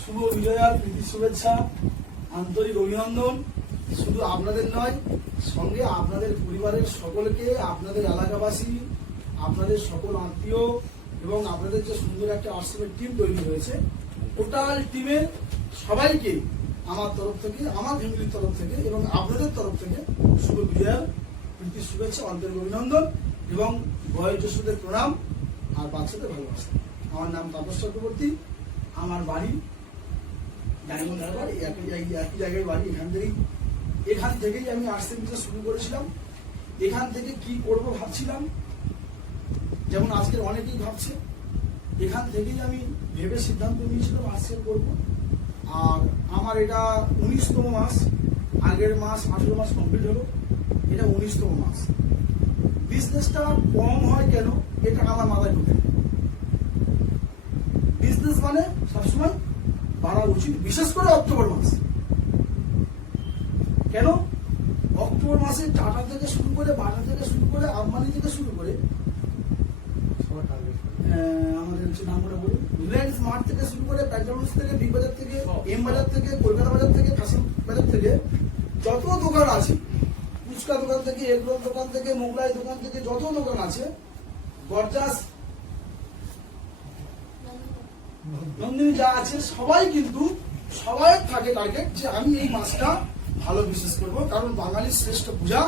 শুভ বিজয়ার প্রীতি শুভেচ্ছা, আন্তরিক অভিনন্দন। শুধু আপনাদের নয়, সঙ্গে আপনাদের পরিবারের সকলকে, আপনাদের এলাকাবাসী, আপনাদের সকল আত্মীয় এবং আপনাদের যে সুন্দর একটা আর্টসের টিম তৈরি হয়েছে, টোটাল টিমের সবাইকে আমার তরফ থেকে, আমার ফ্যামিলির তরফ থেকে এবং আপনাদের তরফ থেকে শুভ বিজয়ার প্রীতি শুভেচ্ছা, আন্তরিক অভিনন্দন এবং বয়োজ্যেষ্ঠদের প্রণাম আর বাচ্চাদের ভালোবাসা। আমার নাম তাপস চক্রবর্তী, আমার বাড়ি ডায়মন্ড হারবার, একই জায়গায় বাড়ি। এখান থেকেই আমি আর্টসের বিজনেস শুরু করেছিলাম। এখান থেকে কি করব ভাবছিলাম, যেমন আজকের অনেকেই ভাবছে। এখান থেকেই আমি ভেবে সিদ্ধান্ত নিয়েছিলাম আর্টসের করবো। আর আমার এটা 19তম মাস, আগের মাস 18 মাস কমপ্লিট হলো, এটা 19তম মাস। বিজনেসটা কম হয় কেন, এটা আমার মাথায় ঢুকে। বিজনেস মানে সবসময় বাড়া উচিত, বিশেষ করে অক্টোবর মাস। কেন অক্টোবর মাসে টাটা থেকে শুরু করে, বাটা থেকে শুরু করে, আম্বানি থেকে শুরু করে, আমাদের নামটা বলুন, রিলায়েন্স মার্ট থেকে শুরু করে, প্যান্টালুন্স থেকে, বিগ বাজার থেকে, এম বাজার থেকে, কলকাতা বাজার থেকে, ফ্যাশন বাজার থেকে, যত দোকান আছে, ফুচকা দোকান থেকে, এগরোল দোকান থেকে, মোগলাই দোকান থেকে, যত দোকান আছে, গর্জাস, নন্দিনী যা আছে, সবাই কিন্তু সবাই থাকে টার্গেট যে আমি এই মাসটা ভালো বিজনেস করবো, কারণ বাঙালির শ্রেষ্ঠ পূজা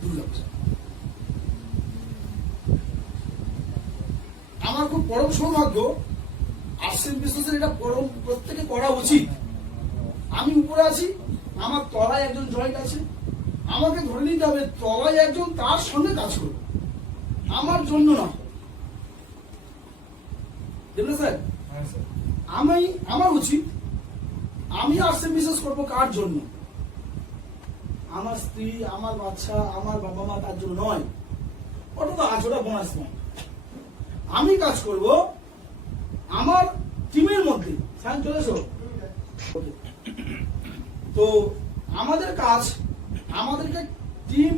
দুর্গা পূজা। আমার খুব পরম সৌভাগ্য, আর্টসের বিজনেসের এটা পরম প্রত্যেকে করা উচিত। আমি উপরে আছি, আমার তলায় একজন জয়েন্ট আছে, আমাকে ধরে নিতে হবে তলায় একজন, তার সঙ্গে কাজ করবো, আমার জন্য না। দেখলেন স্যার, আমার উচিত আমি আর্টসের বিজনেস করবো কার জন্য? আমার স্ত্রী, আমার বাচ্চা, আমার বাবা মা, তার জন্য নয়। ওটা তো আছে, ওটা বোনাস নয়। আমি কাজ করব আমার টিমের মধ্যে। চলে এসো। তো আমাদের কাজ, আমাদেরকে টিম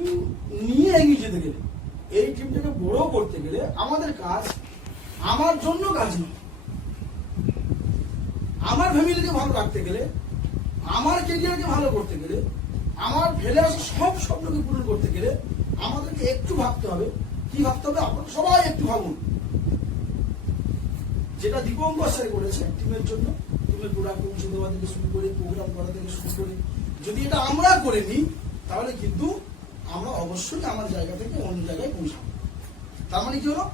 নিয়ে এগিয়ে যেতে গেলে, এই টিমটাকে বড় করতে গেলে আমাদের কাজ আমার জন্য কাজ নয়। আমার ফ্যামিলিকে ভালো রাখতে গেলে, আমার ক্যারিয়ারকে ভালো করতে গেলে, আমার ফেলে আসা সব স্বপ্নকে পূরণ করতে গেলে আমাদেরকে একটু ভাবতে হবে। কি ভাবতে হবে? আপনারা সবাই একটু ভাবুন। যেটা দীপঙ্কর স্যার করেছে টিমের জন্য, টিমের প্রোডাক্ট পৌঁছে দেওয়া থেকে শুরু করে, প্রোগ্রাম করা থেকে শুরু করে, যদি এটা আমরা করে নিই, তাহলে কিন্তু আমরা অবশ্যই আমার জায়গা থেকে অন্য জায়গায় পৌঁছাবো। তার মানে কি হলো,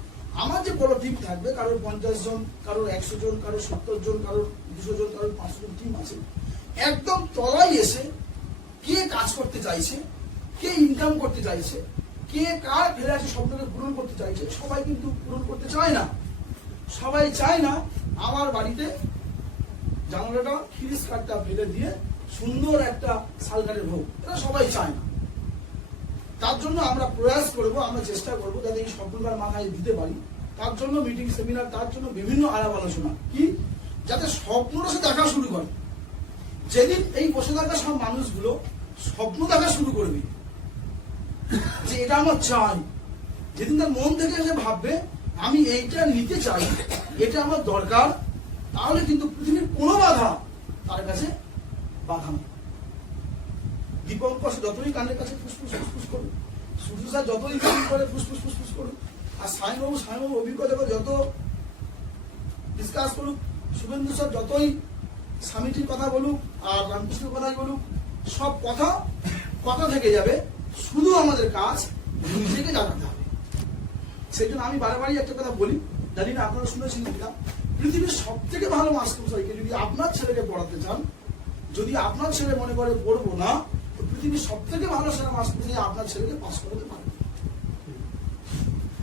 আমার যে বড় টিম থাকবে, কারোর 50 জন, কারোর 100 জন, কারোর 70 জন, কারোর 200 জন, কারোর 500 জন টিম আছে, একদম তলায় এসে কে কাজ করতে চাইছে, কে ইনকাম করতে চাইছে, কে কার ফেলে আছে স্বপ্নকে পূরণ করতে চাইছে, সবাই কিন্তু পূরণ করতে চায় না। সবাই চায় না আমার বাড়িতে জানালাটা খিরিস কাঠটা ফেলে দিয়ে সুন্দর একটা শালকাঠের ভোগ, এটা সবাই চায় না। তার জন্য আমরা প্রয়াস করব, আমরা চেষ্টা করব যাতে এই স্বপ্নটার মাথায় দিতে পারি। তার জন্য মিটিং, সেমিনার, তার জন্য বিভিন্ন আলাপ আলোচনা, কি যাতে স্বপ্নটা সে দেখা শুরু করে। যেদিন এই বসে থাকা সব মানুষগুলো স্বপ্ন দেখা শুরু করবে যে এটা আমার চাই, যেদিন তার মন থেকে এসে ভাববে আমি এইটা নিতে চাই, এটা আমার দরকার, তাহলে কিন্তু পৃথিবীর কোনো বাধা তার কাছে বাধা নেই। দীপঙ্কর যতই কানের কাছে ফুসফুস ফুসফুস করুন, সূর্য স্যার যতই করে ফুসফুস ফুসফুস করুন, আর সাইনবাবু অভিজ্ঞতা করে যত ডিসকাস করুক, শুভেন্দু স্যার যতই স্বামীজির কথা বলুক আর রামকৃষ্ণের কথাই বলুক, সব কথা থেকে যাবে। শুধু আমাদের কাজ নিজেকে জানাতে হবে। সেই জন্য আমি বারবারই একটা কথা বলি, জানি না আপনারা শুনেছেন কিনা, পৃথিবীর সব থেকে ভালো মাস্টারমশাইকে যদি আপনার ছেলেকে পড়াতে চান, যদি আপনার ছেলে মনে করে পড়বো না, তো পৃথিবীর সব থেকে ভালো সেরা মাস্টারমশাই আপনার ছেলেকে পাস করাতে পারবে।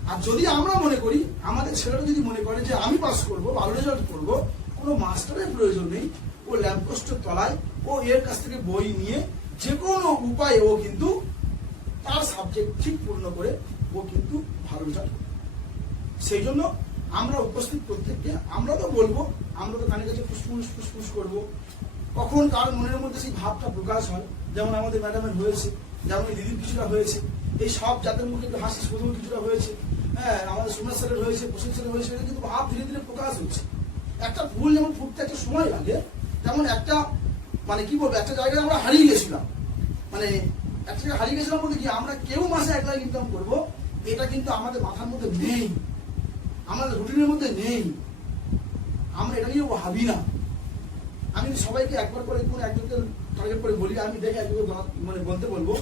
আর যদি আমরা মনে করি, আমাদের ছেলেরা যদি মনে করে যে আমি পাস করবো, ভালো রেজাল্ট করবো, কোনো মাস্টারের প্রয়োজন নেই, ও ল্যাম্পপোস্টের তলায় ও এর কাছ থেকে বই নিয়ে যে কোনো উপায়ে ও কিন্তু তার সাবজেক্ট ঠিক পূর্ণ করে ও কিন্তু ভালো রেজাল্ট করবে। সেই জন্য আমরা উপস্থিত প্রত্যেককে আমরা তো বলবো, আমরা তো কানের কাছে ফুসফুস ফুসফুস করবো। কখন কার মনের মধ্যে সেই ভাবটা প্রকাশ হয়, যেমন আমাদের ম্যাডামের হয়েছে, যেমন দিদির কিছুটা হয়েছে, এই সব যাদের মুখে একটু হাসি শুধু কিছুটা হয়েছে, হ্যাঁ আমাদের সুমেশ স্যারের হয়েছে, প্রসেন স্যারের হয়েছে, এটা কিন্তু ভাব ধীরে ধীরে প্রকাশ হচ্ছে। একটা ভুল যেমন ফুটতে একটা সময় লাগে, তেমন একটা মানে কি বলবো, একটা জায়গায় আমরা হারিয়ে গেছিলাম। মানে একটা জায়গায় হারিয়ে গেছিলাম বলতে কি, আমরা কেউ মাসে 1 লাখ ইনকাম করবো এটা কিন্তু আমাদের মাথার মধ্যে নেই, আমাদের রুটিনের মধ্যে নেই, আমরা এটা নিয়ে ভাবি না। আমি সবাইকে একবার করে কোনো একজনকে টার্গেট করে বলি, আমি দেখে একজনকে মানে বলতে বলবো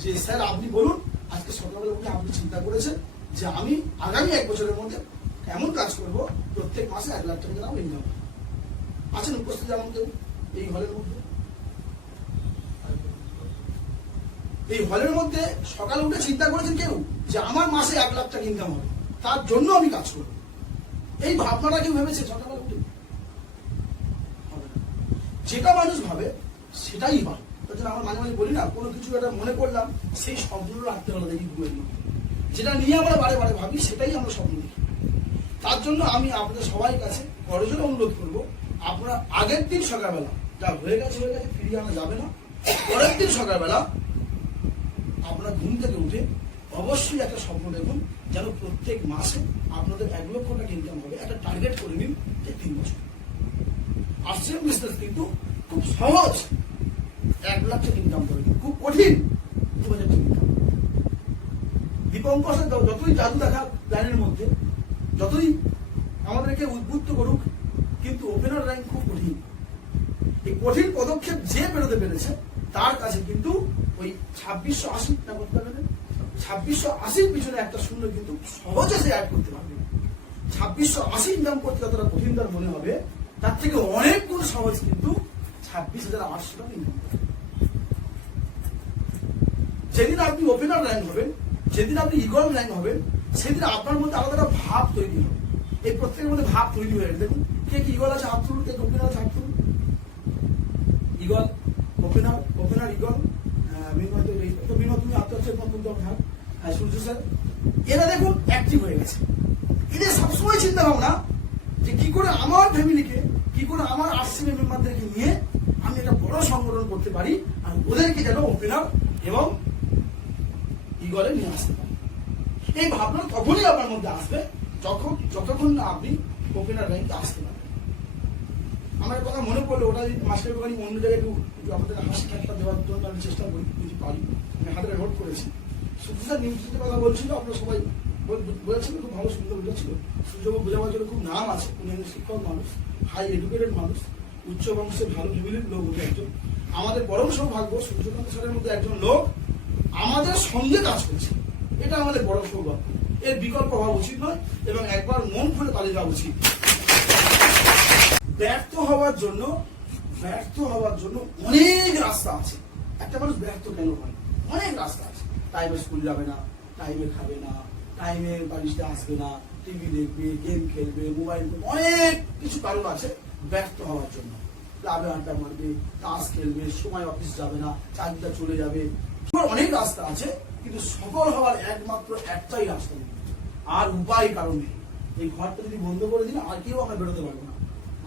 যে স্যার আপনি বলুন আজকে সকালবেলা উঠে আপনি চিন্তা করেছেন যে আমি আগামী 1 বছরের মধ্যে এমন কাজ করবো প্রত্যেক মাসে 1 লাখ টাকা দাম ইনকাম। আছেন উপস্থিত যেমন কেউ এই হলের মধ্যে? এই হলের মধ্যে সকালে উঠে চিন্তা করেছেন কেউ যে আমার মাসে 1 লাখ টাকা ইনকাম হবে, তার জন্য আমি কাজ করবো? এই ভাবনাটা কেউ ভেবেছে সকালে উঠে? যেটা মানুষ ভাবে সেটাই হয়। তার জন্য আমরা মাঝে মাঝে বলি না, কোনো কিছু একটা মনে করলাম সেই স্বপ্নগুলো রাখতে হলো দেখি ঘুমের মধ্যে, যেটা নিয়ে আমরা বারে বারে ভাবি সেটাই আমরা স্বপ্ন দেখি। তার জন্য আমি আপনাদের সবাই কাছে করজোড়ে অনুরোধ করবো, আপনারা আগের দিন সকালবেলা যা হয়ে গেছে ফিরিয়ে আনা যাবে না, পরের দিন সকালবেলা আপনারা ঘুম থেকে উঠে অবশ্যই একটা স্বপ্ন দেখুন যেন প্রত্যেক মাসে আপনাদের 1 লক্ষ টাকা ইনকাম হবে। একটা টার্গেট করে নিন যে 3 বছর। আর্টসের বিজনেস কিন্তু খুব সহজ, 1 লাখ টাকা ইনকাম করে, খুব কঠিন 2,000 টাকা ইনকাম। দীপঙ্কর যতই জাদু দেখা প্ল্যানের মধ্যে, যতই আমাদেরকে উদ্বুদ্ধ করুক, কিন্তু ওপেনার র্যাঙ্ক খুব কঠিন। এই কঠিন পদক্ষেপ যে বেরোতে পেরেছে তার কাছে কিন্তু ওই 2680 না করতে পারবেন, 2680 পিছনে একটা শূন্য কিন্তু সহজে সে অ্যাড করতে পারবে। 2680 ইনকাম করতে যতটা কঠিন তার মনে হবে, তার থেকে অনেক গুণ সহজ কিন্তু 26,800 টাকা ইনকাম করতে। যেদিন আপনি ওপেনার র্যাঙ্ক হবেন, যেদিন আপনি ইগল র্যাঙ্ক হবেন, সেদিন আপনার মধ্যে আলাদা একটা ভাব তৈরি হবে। এই প্রত্যেকের মধ্যে ভাব তৈরি হয়ে গেছে। দেখুন কে কি ইগল আছে হাত তুলুন, কে ওপেনার আছে হাত তুলুন। ইগল, ওপেনার, ওপেনার ইগল, তুমি আপনি হচ্ছে সূর্য স্যার, এরা দেখুন অ্যাক্টিভ হয়ে গেছে। এদের সবসময় চিন্তা ভাবনা যে কি করে আমার ফ্যামিলিকে, কি করে আমার আরসিবি মেম্বারদেরকে নিয়ে আমি একটা বড় সংগঠন করতে পারি, আর ওদেরকে যেন ওপেনার এবং ইগলে নিয়ে আসতে পারি। এই ভাবনা তখনই আপনার মধ্যে আসবে যতক্ষণ না আপনি ওপেনার র্যাঙ্কে আসতে পারেন। আমার কথা মনে পড়লো, ওটা যদি মাসের দোকানি অন্য জায়গায় একটু আমাদের হাসি ঠাট্টা দেওয়ার জন্য আমি চেষ্টা করি, যদি পারি। আমি হাতে নোট করেছি। সূর্য স্যার নিউজের কথা বলছিল, আপনারা সবাই বলেছিল, খুব ভালো সুন্দর বলেছিল। সূর্যকে বোঝাবার জন্য খুব নাম আছে, উনি একজন শিক্ষক মানুষ, হাই এডুকেটেড মানুষ, উচ্চ বংশের ভালো ফ্যামিলির লোক উনি একজন। আমাদের পরম সৌভাগ্য সূর্যকান্ত স্যারের মধ্যে একজন লোক আমাদের সঙ্গে কাজ করছে, এটা আমাদের বড় সৌভাগ্য। এর বিকল্প হওয়া উচিত নয় এবং একবার মন খুলে তালিয়ে দেওয়া উচিত। ব্যর্থ হওয়ার জন্য অনেক রাস্তা আছে। একটা মানুষ ব্যর্থ কেন হয়? অনেক রাস্তা আছে। টাইমে স্কুল যাবে না, টাইমে খাবে না, টাইমে বাড়িতে আসবে না, টিভি দেখবে, গেম খেলবে, মোবাইল, অনেক কিছু কারণ আছে ব্যর্থ হওয়ার জন্য। ক্লাবে আড্ডা মারবে, তাস খেলবে, সময় অফিস যাবে না, চাকরিটা চলে যাবে, অনেক রাস্তা আছে। কিন্তু সফল হওয়ার একমাত্র একটাই রাস্তা নেই, আর উপায় কারণ নেই। এই ঘরটা যদি বন্ধ করে দিন আর কেউ আমরা বেরোতে পারবো না।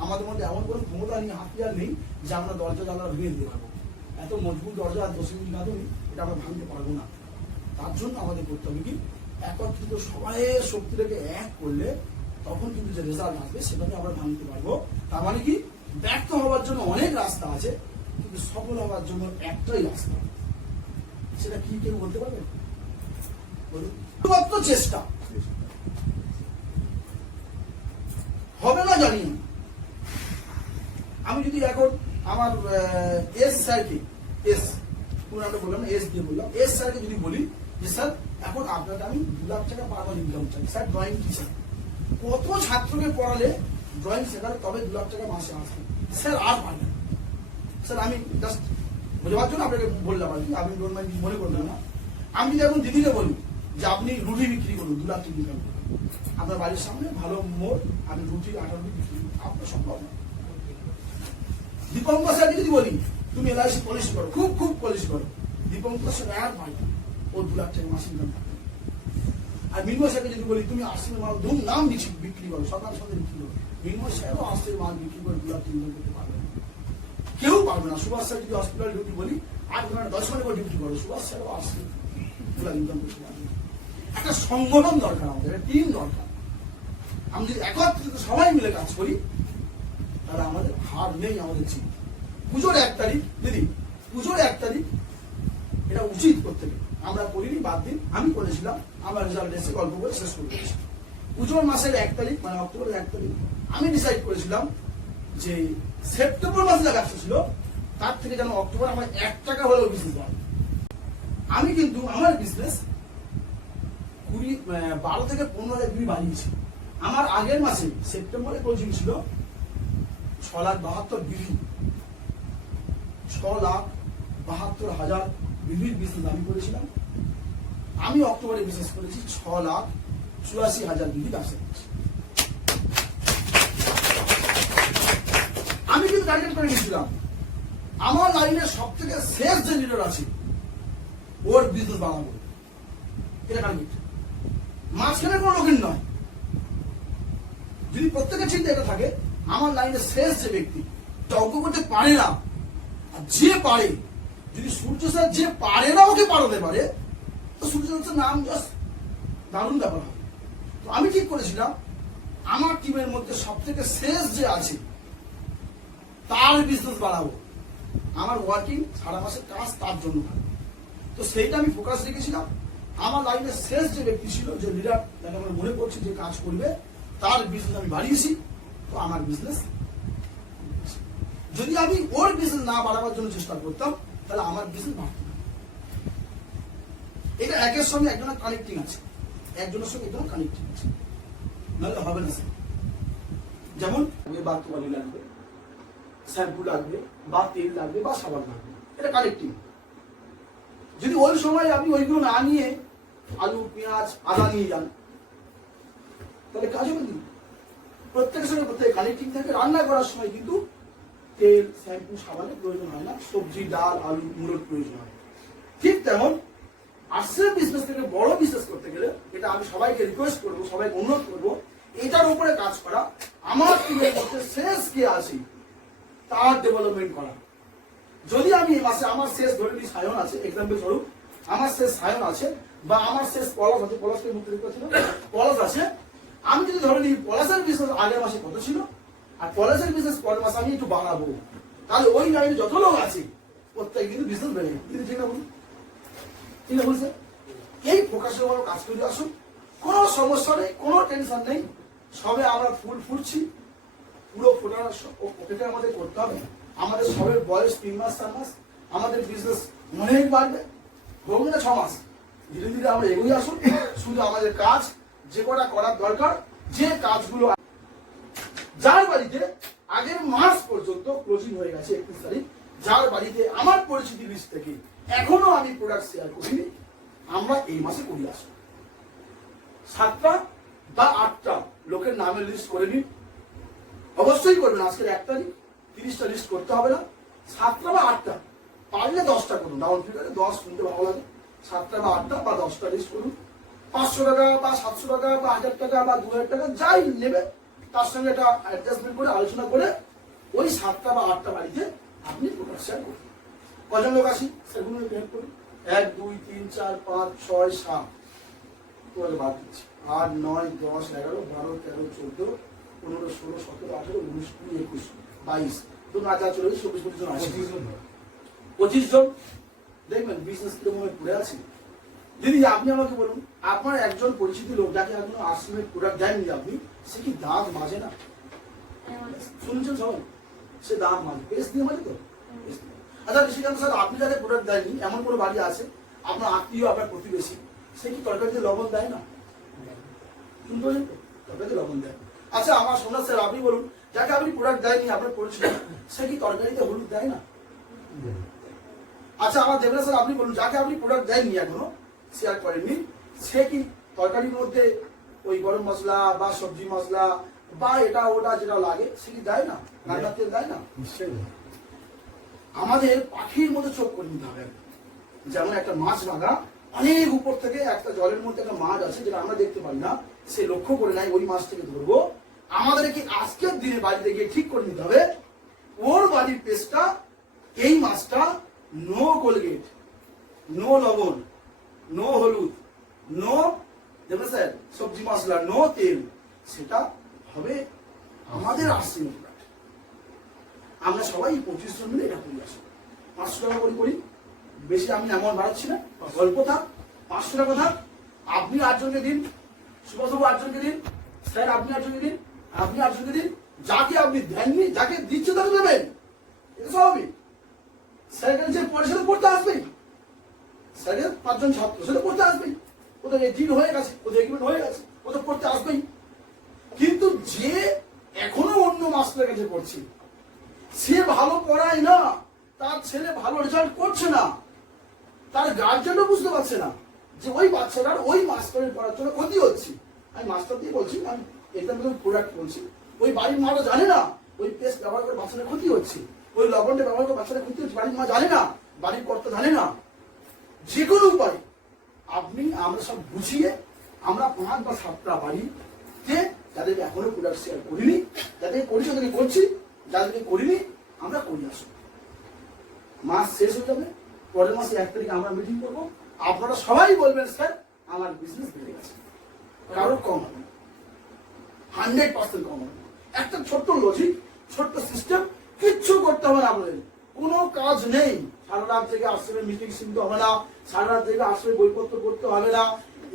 আমাদের মধ্যে এমন কোনো ক্ষমতা নেই, হাতিয়ার নেই যে আমরা দরজা জানলা ভেঙে দিতে পারবো। এত মজবুত দরজা আর 10 মিনিট মাধ্যমে এটা আমরা ভাঙতে পারবো না। তার জন্য আমাদের করতে হবে কি, একত্রিত সবাইয়ের শক্তিটাকে এক করলে তখন কিন্তু যে রেজাল্ট আসবে সেটাকে আমরা ভাঙতে পারবো। তার মানে কি, ব্যর্থ হওয়ার জন্য অনেক রাস্তা আছে, কিন্তু সফল হওয়ার জন্য একটাই রাস্তা। সেটা কি কেউ বলতে পারবে? শুধুমাত্র চেষ্টা। হবে না জানি না। আমি যদি এখন আমার এস স্যারকে, এস পুরো বললাম না, এস দিয়ে বললাম, এস স্যারকে যদি বলি যে স্যার এখন আপনাকে আমি 2 লাখ টাকা পার মান্থ ইনকাম চাই, স্যার ড্রয়িং টিচার, কত ছাত্রকে পড়ালে ড্রয়িং শেখালে তবে 2 লাখ টাকা মাসে আসবে, স্যার আর পারবেন। স্যার আমি জাস্ট বোঝাবার জন্য আপনাকে বললাম আর কি, আপনি মনে করবেন না। আমি যদি এখন দিদিকে বলি যে আপনি রুটি বিক্রি করুন, 2 লাখ টাকা ইনকাম করুন, আপনার বাড়ির সামনে ভালো মোড়, আপনি রুটি 8 রুটি বিক্রি করুন, আপনার সম্ভব না। দীপঙ্কর স্যারকে যদি বলি তুমি এলআইসি পলিসি করো, খুব খুব পলিসি করো, দীপঙ্কর স্যার আর পাই না, ও 2 লাখ টাকা মাসে ইনকাম করবে। আর মিনময় স্যারকে যদি বলি তুমি আর্টসের মাল ধুমধাম বিক্রি করো, সকাল সন্ধ্যে বিক্রি করো, মিনময় স্যারও আর্টসের মাল বিক্রি করে 2 লাখ টাকা ইনকাম করতে পারবে না, কেউ পারবে না। সুভাষ স্যার যদি হসপিটাল ডিউটি বলি 8 ঘন্টা 10 ঘন্টা করে ডিউটি করো, সুভাষ স্যারও আর্টসের 2 লাখ ইনকাম করতে পারবে না। একটা সংগঠন দরকার, আমাদের একটা টিম দরকার। আমি যদি একত্রিত সবাই মিলে কাজ করি তাহলে আমাদের হার নেই, আমাদের ছিল। পুজোর 1 তারিখ দিদি, পুজোর 1 তারিখ এটা উচিত করতে গেলে আমরা করিনি, বাদ দিন। আমি করেছিলাম, আমার রেজাল্ট এসে গল্প করে শেষ করে দিয়েছি। পুজোর মাসের 1 তারিখ মানে অক্টোবরের 1 তারিখ আমি ডিসাইড করেছিলাম যে সেপ্টেম্বর মাসে যা ব্যবসা ছিল তার থেকে যেন অক্টোবর আমার 1 টাকা হলেও বিজনেস বাড়ে। আমি কিন্তু আমার বিজনেস 12 থেকে 15,000 বিক্রি বাড়িয়েছি। আমার আগের মাসে সেপ্টেম্বরে ক্লোজিং ছিল 6,72,000 বিক্রি, 6,72,000 বিক্রির বিজনেস আমি করেছিলাম। আমি অক্টোবরে বিজনেস করেছি 6,84,000 বিক্রি ব্যবসা করেছি। আমি কিন্তু টার্গেট করে নিয়েছিলাম আমার লাইনের সব থেকে শেষ যে লিডার আছে ওর বিজনেস বাড়াবো, এটা টার্গেট, মাঝখানে কোনো লোকের নয়। যদি প্রত্যেকের চিন্তা এটা থাকে আমার লাইনের শেষ যে ব্যক্তি অজ্ঞ করতে পারে না, আর যে পারে, যদি সূর্য স্যার যে পারে না ওকে পাঠাতে পারে তো সূর্য স্যার নাম জাস্ট দারুণ ব্যাপার হবে। তো আমি ঠিক করেছিলাম আমার টিমের মধ্যে সব থেকে শেষ যে আছে তার বিজনেস বাড়াবো, আমার ওয়ার্কিং সারা মাসের কাজ তার জন্য থাকবে। তো সেইটা আমি ফোকাস রেখেছিলাম। আমার লাইনের শেষ যে ব্যক্তি ছিল, যে লিডার, যাকে আমরা মনে করছি যে কাজ করবে, তার বিজনেস আমি বাড়িয়েছি। তো আমার বিজনেস, যদি আমি ওর বিজনেস না বাড়াবার জন্য চেষ্টা করতাম তাহলে আমার বিজনেস বাড়ত না। এটা একের সঙ্গে একজনের কানেক্টিং আছে, একজনের সঙ্গে একজনের কানেক্টিং আছে, নাহলে হবে না। যেমন বাড়ি লাগবে, শ্যাম্পু লাগবে, বা তেল লাগবে, বা সাবান লাগবে, এটা কানেক্টিং। যদি ওই সময় আপনি ওইগুলো না নিয়ে আলু, পেঁয়াজ, আদা নিয়ে যান তাহলে কাজ হবে না। প্রত্যেকের সঙ্গে প্রত্যেক কানেক্টিং থাকে। রান্না করার সময় কিন্তু তেল, শ্যাম্পু, সাবানের প্রয়োজন হয় না, সবজি, ডাল, আলু, মুড়োর প্রয়োজন হয়। ঠিক তেমন আর্টসের বিজনেস থেকে বড় বিজনেস করতে গেলে, এটা আমি সবাইকে রিকোয়েস্ট করবো, সবাইকে অনুরোধ করবো, এটার উপরে কাজ করা। আমার টিমের মধ্যে শেষ কে আছে তার ডেভেলপমেন্ট করা। যদি আমি এই মাসে আমার শেষ ধরে নিই সায়ন আছে, এক্সাম্পল স্বরূপ আমার শেষ সায়ন আছে, বা আমার শেষ পলাশ আছে, পলাশকে মুক্তি ছিল পলাশ আছে, আমি যদি ধরে নিই পলাশের বিজনেস আগের মাসে কত ছিল আর পলাশের বিজনেস পরের মাসে আমি একটু বাড়াবো, তাহলে ওই লাইনে যত লোক আছে প্রত্যেক কিন্তু বিজনেস বেড়ে যাবে। কিন্তু ঠিক না বলুন, ঠিক না বলছে? এই ফোকাসের উপর কাজ করে আসুন, কোনো সমস্যা নেই, কোনো টেনশন নেই। সবে আমরা ফুল ফুটছি, পুরো ফোটাটা আমাদের করতে হবে। আমাদের সবের বয়স 3 মাস 4 মাস, আমাদের বিজনেস অনেক বাড়বে, হোক না 6 মাস। ধীরে ধীরে আমরা এগিয়ে আসুন। শুধু আমাদের কাজ যে কটা করার দরকার, যে কাজগুলো, যার বাড়িতে আগের মাস পর্যন্ত ক্লোজিং হয়ে গেছে 31 তারিখ, যার বাড়িতে আমার পরিচিতি লিস্ট থেকে এখনো আমি প্রোডাক্ট শেয়ার করিনি, আমরা এই মাসে করি আসবো। 7টা বা 8টা লোকের নামের লিস্ট করে নিন, অবশ্যই করবেন। আজকের 1 তারিখ, 30টা লিস্ট করতে হবে না, 7টা বা 8টা, পারলে 10টা করুন। ডাউন ফিগারে 10 শুনতে ভালো লাগে। 7টা বা 8টা বা 10টা লিস্ট করুন। 500 টাকা বা 700 টাকা বা 1000 টাকা বা 2000 টাকা যাই নেবে, তার সঙ্গে একটা অ্যাডজাস্টমেন্ট করে আলোচনা করে ওই 7টা বা 8টা বাড়িতে আপনি প্রোডাক্ট শেয়ার করুন। কজন লোক আসি সেগুলো হেল্প করুন। 1 2 3 4 5 6 7, তোমাকে বাদ দিচ্ছি, 8 9 10 11 12 13 14 15 16 17 18 19 20 21 22, ধরুন আজ চলে 24 25 জন আসে, 25 জন। দেখবেন বিজনেস কিরকম পড়ে আছে। দিদি আপনি আমাকে বলুন, আপনার একজন পরিচিত লোক যাকে এখনো আর্টসের প্রোডাক্ট দেননি আপনি, সে কি দাঁত মাজে না? শুনছেন সবাই, সে দাঁত মাজে, পেস্ট দিয়ে মাজে তো। আচ্ছা ঋষিকান্ত স্যার, আপনি যাদের প্রোডাক্ট দেয়নি এমন কোনো বাড়ি আছে, আপনার আত্মীয়, আপনার প্রতিবেশী, সে কি তরকারিতে লবণ দেয় না? শুনতে পাচ্ছেন তো, তরকারিতে লবণ দেয়। আচ্ছা আমার সোমনাথ স্যার, আপনি বলুন, যাকে আপনি প্রোডাক্ট দেয়নি আপনার পরিচিত, সে কি তরকারিতে হলুদ দেয় না? আচ্ছা আমার দেবরাজ স্যার, আপনি বলুন, যাকে আপনি প্রোডাক্ট দেয়নি এখনো, শেয়ার করেননি, সে কি তরকারির মধ্যে ওই গরম মশলা বা সবজি মশলা বা এটা ওটা যেটা লাগে সে কি দেয় না? রান্নার তেল দেয় না? নিশ্চয়ই। আমাদের পাখির মধ্যে চোখ করে নিতে হবে। যেমন একটা মাছ ভাগা অনেক উপর থেকে একটা জলের মধ্যে একটা মাছ আছে যেটা আমরা দেখতে পাই না, সে লক্ষ্য করে নাই ওই মাছটাকে ধরবো। আমাদেরকে আজকের দিনে বাড়িতে গিয়ে ঠিক করে নিতে হবে ওর বাড়ির পেস্টটা, এই মাছটা নো কোলগেট, নো লবণ, নো হলুদ, নো দেখবেন স্যার সবজি মশলা নো তেল, সেটা হবে আমাদের আশ্রম। আমরা সবাই 25 জন মিলে এটা করি আসি, 500 টাকা করে করি, বেশি আমি এমন বাড়াচ্ছি না, গল্প থাক 500 টাকা থাক, আপনি 8 জনকে দিন, সুভাষবাবু 8 জনকে দিন, স্যার আপনি 8 জনকে দিন, আপনি 8 জনকে দিন, যাকে আপনি দেননি যাকে দিচ্ছে তাকে দেবেন, এটা স্বাভাবিক। স্যারের যে পরে সেটা পড়তে আসবেই, স্যারের 5 জন ছাত্র সেটা পড়তে আসবেই, ওদের এগ্রিড হয়ে গেছে, ওদের এগ্রিমেন্ট হয়ে গেছে, ওদের পড়তে আসবেই। কিন্তু যে এখনো অন্য মাস্টারের কাছে পড়ছে, সে ভালো পড়ায় না, তার ছেলে ভালো রেজাল্ট করছে না, তার গার্জেনও বুঝতে পারছে না যে ওই বাচ্চাটার ওই মাস্টারের পড়ার জন্য ক্ষতি হচ্ছে। আমি মাস্টার দিয়ে বলছি, আমি এটা প্রোডাক্ট বলছি, ওই বাড়ির মারা জানে না ওই পেস্ট ব্যবহার করে বাচ্চাদের ক্ষতি হচ্ছে, ওই লবণটা ব্যবহার করে বাচ্চাদের ক্ষতি হচ্ছে, বাড়ির মা জানে না, বাড়ির কর্তা জানে না। যে কোনো উপায় আপনি আমরা সব বুঝিয়ে আমরা 5 বা 7টা বাড়ি যে যাদেরকে এখনো প্রোডাক্ট শেয়ার করিনি, যাদেরকে করেছি তাদেরকে করছি, যাদেরকে করিনি আমরা করি আসবো। মাস শেষ হয়ে যাবে, পরের মাসে 1 তারিখে আমরা মিটিং করবো, আপনারা সবাই বলবেন স্যার আমার বিজনেস বেড়ে গেছে, কারোর কম হবে না, 100% কম হবে। একটা ছোট্ট লজিক, ছোট্ট সিস্টেম, কিচ্ছু করতে হবে না আপনাদের, কোনো কাজ নেই। সারা রাত থেকে আশ্রমে মিটিং শুনতে হবে না, সারা রাত থেকে আশ্রমে বইপত্র করতে হবে না,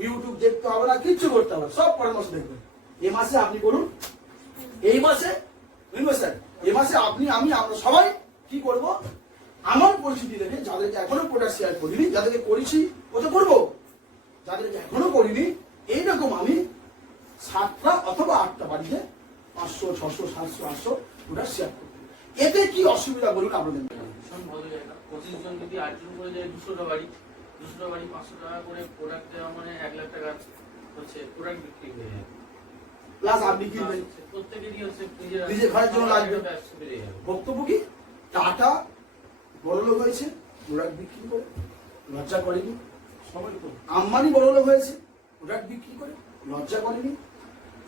ইউটিউব দেখতে হবে না, কিচ্ছু করতে হবে না, সব পরের মাসে দেখবেন। এই মাসে আপনি করুন, এই মাসে স্যার এই মাসে আপনি আমি আমরা সবাই কি করব, আমার পরিচিতি দেখে যাদেরকে এখনো প্রোডাক্ট শেয়ার করিনি, যাদেরকে করেছি ওটা করবো, যাদেরকে এখনো করিনি এইরকম আমি 7টা অথবা 8টা বাড়িতে 500, 600, 700, 800 প্রোডাক্ট শেয়ার করবো। এতে কি অসুবিধা বলুন আপনাদের? 25 জন যদি 8 জন করে যায় 200টা বাড়ি 500 টাকা করে প্রোডাক্ট দেওয়া মানে 1 লাখ টাকা হচ্ছে প্রোডাক্ট বিক্রি হয়ে যাবে। প্লাস আপনি কিনবেন, প্রত্যেকেরই হচ্ছে নিজের ঘরের জন্য লাগবে। বক্তব্য কি, টাটা বড় লোক হয়েছে প্রোডাক্ট বিক্রি করে, লজ্জা করেনি। আম্বানি বড় লোক হয়েছে প্রোডাক্ট বিক্রি করে, লজ্জা করেনি।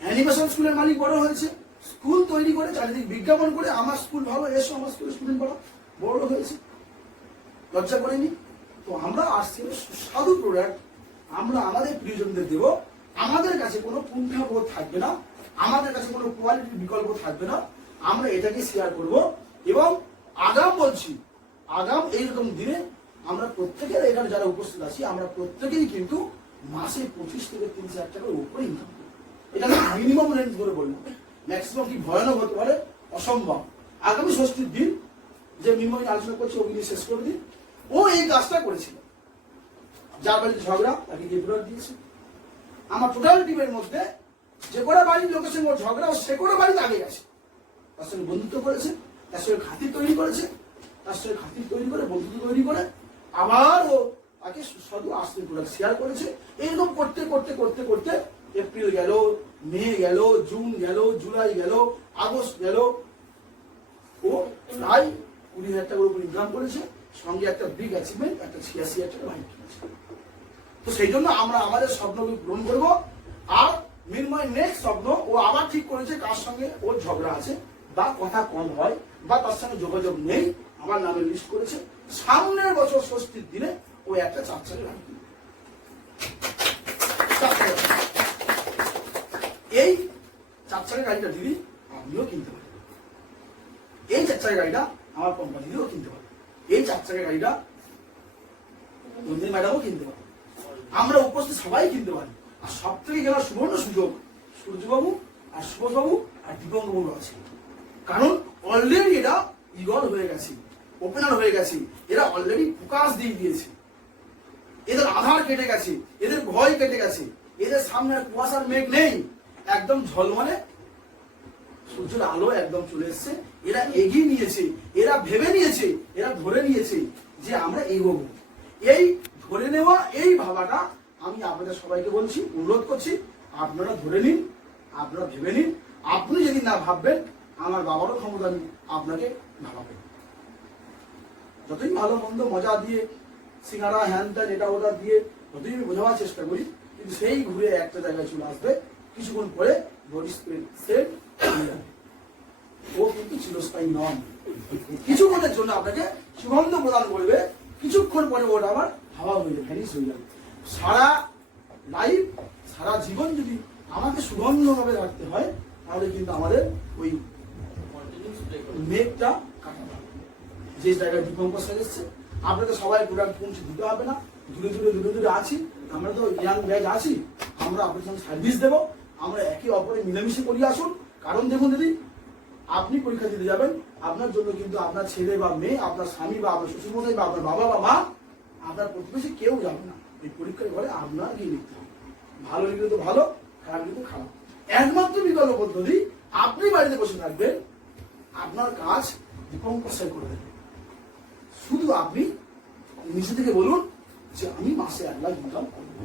অ্যানিমেশন স্কুলের মালিক বড় হয়েছে, স্কুল তৈরি করে চারিদিক বিজ্ঞাপন করে আমার স্কুল ভালো, এসো আমার স্কুলের স্টুডেন্ট পড়া, বড় লোক হয়েছে, লজ্জা করেনি। তো আমরা আসছি সুস্বাদু প্রোডাক্ট আমরা আমাদের প্রিয়জনদের দেব, আমাদের কাছে কোনো কুণ্ঠাবোধ থাকবে না, আমাদের কাছে কোনো কোয়ালিটির বিকল্প থাকবে না, আমরা এটাকে শেয়ার করব। এবং আগাম বলছি, আগাম এইরকম দিনে আমরা প্রত্যেকের এখানে যারা উপস্থিত আছি আমরা প্রত্যেকেই কিন্তু মাসে 25 থেকে 30 হাজার টাকার উপরে ইনকাম করি। এটা আমি মিনিমাম রেঞ্জ করে বললাম, ম্যাক্সিমাম কি ভয়ানক হতে পারে, অসম্ভব। আগামী ষষ্ঠীর দিন যে মিনিমাম আলোচনা করছি ওগুলি শেষ করে দিন, ও এই কাজটা করেছিল, যার বাড়িতে ঝগড়া তাকে গিয়ে প্রোডাক্ট দিয়েছে। আমার টোটাল টিমের মধ্যে যে কটা বাড়ির লোকের সঙ্গে ঝগড়া ও সে কটা বাড়িতে আগে গেছে, তার সঙ্গে বন্ধুত্ব করেছে, তার সঙ্গে খাতির তৈরি করেছে, তার সঙ্গে খাতির তৈরি করে বন্ধুত্ব তৈরি করে আবার ও তাকে সুস্বাদু আশ্রয় প্রোডাক্ট শেয়ার করেছে। এইরকম করতে করতে করতে করতে এপ্রিল গেল, মে গেল, জুন গেল, জুলাই গেল, আগস্ট গেল, ও প্রায় 20,000 টাকার উপর ইনকাম করেছে, সঙ্গে একটা বিগ অ্যাচিভমেন্ট, একটা 86,000 টাকা বাইক কিনেছে। তো সেই জন্য আমরা আমাদের স্বপ্নকে পূরণ করবো। আর মিনময় নেক্সট স্বপ্ন ও আবার ঠিক করেছে, কার সঙ্গে ওর ঝগড়া আছে বা কথা কম হয় বা তার সঙ্গে যোগাযোগ নেই, আমার নামে লিস্ট করেছে, সামনের বছর ষষ্ঠীর দিনে ও একটা 4 চাকার গাড়ি কিনবে। এই 4 চাকার গাড়িটা দিদি আপনিও কিনতে পারেন, এই 4 চাকার গাড়িটা আমার কোম্পানিও কিনতে পারে, এই 4 চাকার গাড়িটা নন্দিনী ম্যাডামও কিনতে পারে, আমরা উপস্থিত সবাই কিনতে পারি। আর সব থেকে গেলার সুবর্ণ সুযোগ সূর্যবাবু আর সুভাষবাবু আর দীপঙ্কবাবু আছে, কারণ অলরেডি এরা ইগল হয়ে গেছে, ওপেনার হয়ে গেছে, এরা অলরেডি ফোকাস দিয়ে দিয়েছে, এদের আধার কেটে গেছে, এদের ভয় কেটে গেছে, এদের সামনে কুয়াশার মেঘ নেই, একদম ঝলমলে সূর্যের আলো একদম চলে এসছে। এরা এগিয়ে নিয়েছে, এরা ভেবে নিয়েছে, এরা ধরে নিয়েছে যে আমরা এগোবো। এই ধরে নেওয়া এই ভাবাটা আমি আপনাদের সবাইকে বলছি, অনুরোধ করছি, আপনারা ধরে নিন, আপনারা ভেবে নিন। আপনি যদি না ভাববেন আমার বাবারও ক্ষমতা নেই আপনাকে ভাবাবেন। যতই ভালো মন্দ মজা দিয়ে সিঙ্গারা হ্যান ত্যান এটা ওটা দিয়ে যতই আমি বোঝাবার চেষ্টা করি, কিন্তু সেই ঘুরে একটা জায়গায় চলে আসবে, কিছুক্ষণ পরে বডি সেট ও কিন্তু চিরস্থায়ী নন, কিছুক্ষণের জন্য আপনাকে সুগন্ধ প্রদান করবে, কিছুক্ষণ পরে ওটা আবার হাওয়া হয়ে যাবে, ভ্যানিশ হয়ে যাবে। সারা লাইফ সারা জীবন যদি আমাকে সুগন্ধভাবে রাখতে হয়, তাহলে কিন্তু আমাদের ওই মেঘটা কাটাতে হবে। যে জায়গায় ডিকম্পোজ হয়ে যাচ্ছে, আপনাদের সবাই প্রোডাক্ট পৌঁছে দিতে হবে না, দূরে দূরে আছি, আমরা তো ইয়াং ব্যাগ আছি, আমরা আপনাদের সঙ্গে সার্ভিস দেবো, আমরা একে অপরে মিলেমিশে করি আসুন। কারণ দেখুন দিদি, আপনি পরীক্ষা দিতে যাবেন, আপনার জন্য কিন্তু আপনার ছেলে বা মেয়ে, আপনার স্বামী বা আপনার শ্বশুরমশাই বা আপনার বাবা বা মা, আপনার প্রতিবেশী কেউ যাবে না। এই পরীক্ষার ঘরে আপনার গিয়ে লিখতে হবে। ভালো লিখলে তো ভালো, খারাপ লিখলে খারাপ। একমাত্র বিকল্প পদ্ধতি, আপনি বাড়িতে বসে থাকবেন, আপনার কাজ দীপঙ্কর স্যার করে দেবেন। শুধু আপনি নিজে থেকে বলুন যে আমি মাসে 1 লাখ ইনকাম করবো।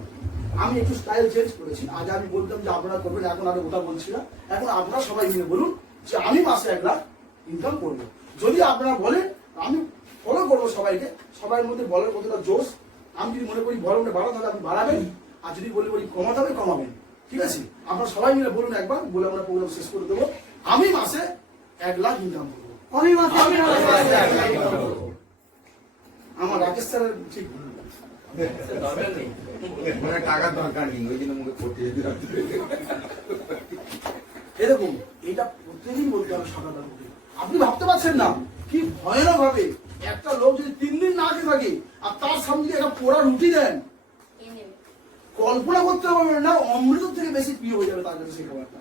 আমি একটু স্টাইল চেঞ্জ করেছি, আগে আমি বলতাম যে আপনারা করবেন, এখন আর ওটা বলছি না। এখন আপনারা সবাই মিলে বলুন যে আমি মাসে 1 লাখ ইনকাম করবো। যদি আপনারা বলেন, আমি ফলো করবো সবাইকে, সবার মধ্যে বলার কতটা জোশ। আমি যদি মনে করি বলটা বাড়াতে হবে, আপনি বাড়াবেন, আর যদি বলি কমাতে হবে, কমাবেন। ঠিক আছে, আপনারা সবাই মিলে বলুন একবার, বলে আমরা প্রোগ্রাম শেষ করে দেবো। আমি মাসে 1 লাখ ইনকাম করবো। আমি মাসে 1 লাখ ইনকাম করবো। আমার রাকেশ স্যারের ঠিক মানে টাকার দরকার নেই, ওই জন্য মুখে করতে যেতে হবে। এরকম এইটা প্রত্যেকদিন বলতে হবে সকালবেলা উঠে। আপনি ভাবতে পারছেন না কি ভয়ানক ভাবে একটা লোক যদি 3 দিন না খেয়ে থাকে, আর তার সামনে যদি একটা পোড়া রুটি দেন, কল্পনা করতে পারবেন না, অমৃত থেকে বেশি প্রিয় হয়ে যাবে তার কাছে সেই খাবারটা।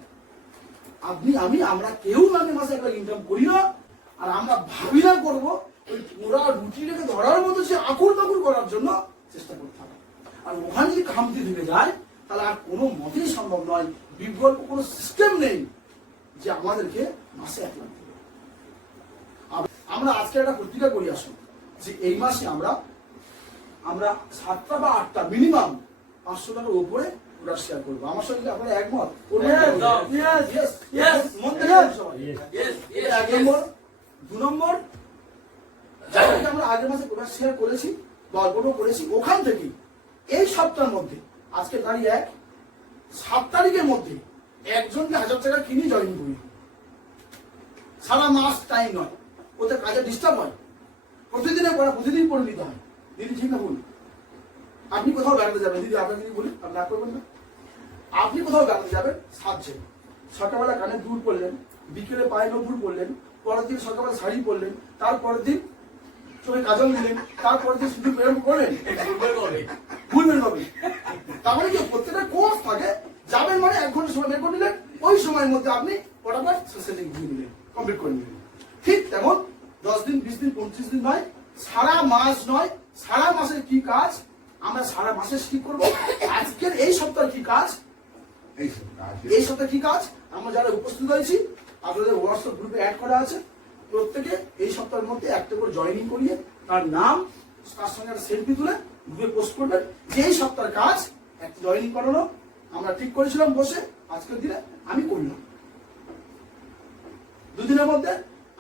আপনি আমরা কেউ নামে মাসে 1 লাখ ইনকাম করি না, আর আমরা ভাবি না করবো ওই পোড়া রুটিটাকে ধরার মতো সে আকুর তাকুর করার জন্য চেষ্টা করতে হবে। আর ওখানে যদি খামতি থেকে যায়, তাহলে আর কোনো মতেই সম্ভব নয়, বিকল্প কোনো সিস্টেম নেই যে আমাদেরকে মাসে 1 লাখ দেবে। আমরা আজকে একটা পত্রিকা করি আসুন, যে এই মাসে আমরা 7টা বা 8টা মিনিমাম 500 টাকার উপরে প্রোডাক্ট শেয়ার করবো। আমার সঙ্গে আপনারা একমত? এক নম্বর। 2 নম্বর, যাই হোক আমরা আগের মাসে প্রোডাক্ট শেয়ার করেছি বা অল্প করেছি, ওখান থেকে এই সপ্তাহের মধ্যে, আজকে তারিখ 1, 7 তারিখের মধ্যে একজনকে 1000 টাকা কিনে জয়েন করি। সারা মাস টাইম নয়, ওতে কাজে ডিস্টার্ব হয়, প্রতিদিনের পড়া প্রতিদিন পড়ে নিতে হয়। দিদি ঠিক না বলুন? আপনি কোথাও বেড়াতে যাবেন, দিদি আপনাকে যদি বলি আপনি না করবেন না? আপনি কোথাও বেড়াতে যাবেন, সাজছে, সকালবেলা কানে দুল পরলেন, বিকেলে পায়ে নপুর পরলেন, পরের দিন সকালবেলা শাড়ি পরলেন, তারপরের দিন চোখে কাজল দিলেন, তারপরের দিন শুধু প্রেরণ করলেন, ভুলবেন হবে। তারপরে কি প্রত্যেকটা কোর্স থাকে, যাবেন মানে 1 ঘন্টা সময় বের করে নিলেন, ওই সময়ের মধ্যে আপনি ফটাফট সেটিং দিয়ে দিলেন, কমপ্লিট করে নিলেন। ঠিক তেমন 10 দিন, 20 দিন, 25 দিন নয়, সারা মাস নয়, সারা মাসের কি কাজ আমরা সারা মাসে কি করবো, আজকের এই সপ্তাহের কি কাজ, এই সপ্তাহে কি কাজ আমরা যারা উপস্থিত হয়েছি, আপনাদের হোয়াটসঅ্যাপ গ্রুপে অ্যাড করা আছে, প্রত্যেকে এই সপ্তাহের মধ্যে একটা করে জয়েনিং করিয়ে তার নাম, তার সঙ্গে একটা সেলফি তুলে গ্রুপে পোস্ট করবেন যে এই সপ্তাহের কাজ একটা জয়েনিং করানো আমরা ঠিক করেছিলাম বসে, আজকের দিনে আমি করলাম। 2 দিনের মধ্যে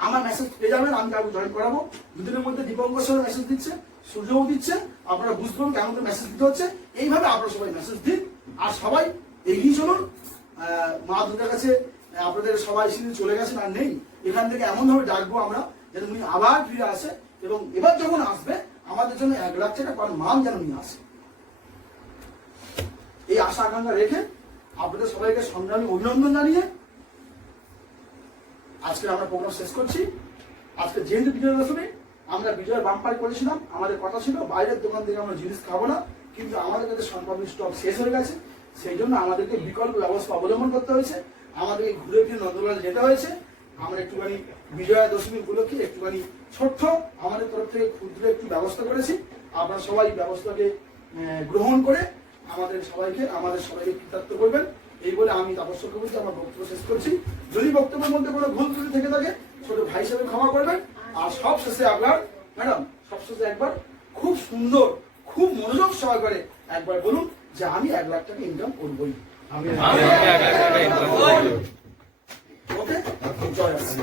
আমার মেসেজ পেয়ে যাবেন, আমি কাউকে জয়েন করাবো। 2 দিনের মধ্যে দীপঙ্কর স্যার মেসেজ দিচ্ছে, সূর্যও দিচ্ছে, আপনারা বুঝতে পারবেন কেমন মেসেজ দিতে হচ্ছে। এইভাবে আপনারা সবাই মেসেজ দিন, আর সবাই এগিয়ে চলুন। মা দুর্গার কাছে আপনাদের সবাই সেদিন চলে গেছেন, আর নেই, এখান থেকে এমন ভাবে ডাকবো আমরা যেন উনি আবার ফিরে আসে, এবং এবার যখন আসবে আমাদের জন্য 1 লাখ টাকা পার মান যেন নিয়ে আসে, এই আশা আকাঙ্ক্ষা রেখে আপনাদের সবাইকে সংগ্রামী অভিনন্দন জানিয়ে আজকে আমরা প্রোগ্রাম শেষ করছি। আজকে যেহেতু বিজয়ের দশমী, আমরা বিজয়ের বাম্পার করেছিলাম, আমাদের কথা ছিল বাইরের দোকান থেকে আমরা জিনিস খাবো না, কিন্তু আমাদের কাছে সম্ভাবনা স্টক শেষ হয়ে গেছে, সেই জন্য আমাদেরকে বিকল্প ব্যবস্থা অবলম্বন করতে হয়েছে, আমাদেরকে ঘুরে ফিরে নন্দলাল যেতে হয়েছে। আমরা একটুখানি বিজয়া দশমী উপলক্ষে একটুখানি ছোট্ট আমাদের তরফ থেকে ক্ষুদ্র একটু ব্যবস্থা করেছি। আপনারা সবাই ব্যবস্থাকে গ্রহণ করে আমাদের সবাইকে কৃতার্থ করবেন, এই বলে আমি তাপস চক্রবর্তী আমার বক্তব্য শেষ করছি। যদি বক্তব্যের মধ্যে কোনো ভুল ত্রুটি থেকে থাকে ছোট ভাই হিসেবে ক্ষমা করবেন। আর সব শেষে আপনার ম্যাডাম সবশেষে একবার খুব সুন্দর, খুব মনোযোগ সহকারে একবার বলুন যে আমি 1 লাখ টাকা ইনকাম করবই। ওকে, জয় আসি।